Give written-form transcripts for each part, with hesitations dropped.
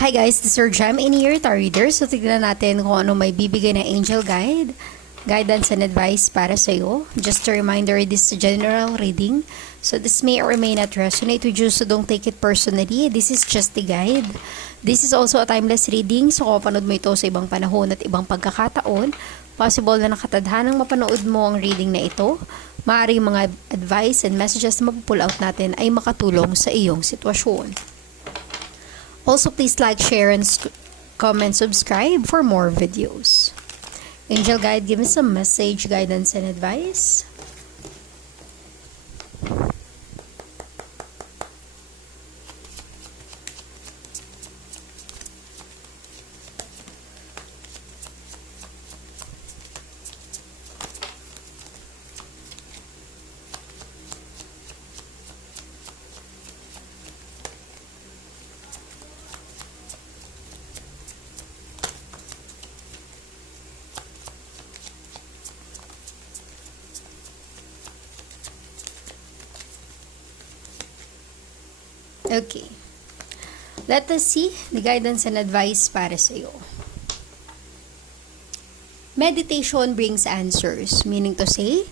Hi guys, this is your Gem in here, Tarot Reader. So tignan natin kung ano may bibigay na angel guide, guidance and advice para sa iyo. Just a reminder, this is a general reading. So this may or may not resonate with you, so don't take it personally. This is just a guide. This is also a timeless reading. So kung panood mo ito sa ibang panahon at ibang pagkakataon, possible na nakatadhanang mapanood mo ang reading na ito. Maaaring mga advice and messages na mapupull out natin ay makatulong sa iyong sitwasyon. Also, please like, share, and comment, subscribe for more videos. Angel Guide, give me some message, guidance, and advice. Okay. Let us see the guidance and advice para sa iyo. Meditation brings answers. Meaning to say,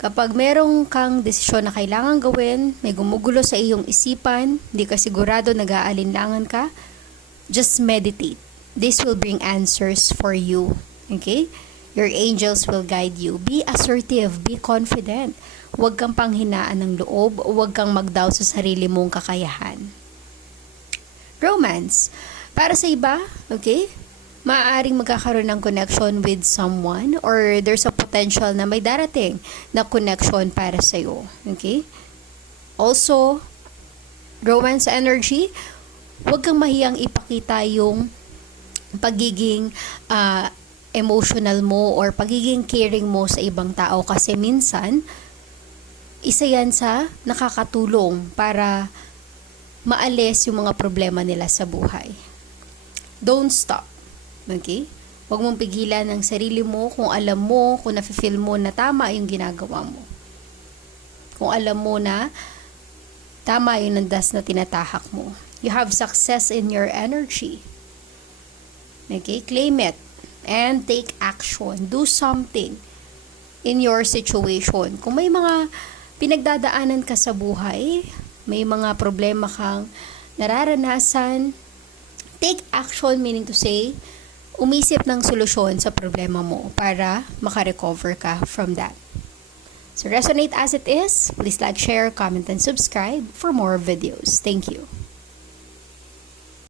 kapag merong kang desisyon na kailangan gawin, may gumugulo sa iyong isipan, hindi ka sigurado, nag-aalinlangan ka, just meditate. This will bring answers for you. Okay? Your angels will guide you. Be assertive, be confident. Huwag kang panghinaan ng loob, huwag kang mag-doubt sa sarili mong kakayahan. Romance. Para sa iba, okay? Maaaring magkakaroon ng connection with someone or there's a potential na may darating na connection para sa iyo. Okay? Also, romance energy, huwag kang mahiyang ipakita yung pagiging emotional mo or pagiging caring mo sa ibang tao kasi minsan, isa yan sa nakakatulong para maalis yung mga problema nila sa buhay. Don't stop. Okay? Huwag mong pigilan ang sarili mo kung alam mo, kung nafe-feel mo na tama yung ginagawa mo. Kung alam mo na tama yung landas na tinatahak mo. You have success in your energy. Okay? Claim it and take action. Do something in your situation. Kung may mga pinagdadaanan ka sa buhay, may mga problema kang nararanasan, take action, meaning to say, umisip ng solusyon sa problema mo para makarecover ka from that. So resonate as it is. Please like, share, comment, and subscribe for more videos. Thank you.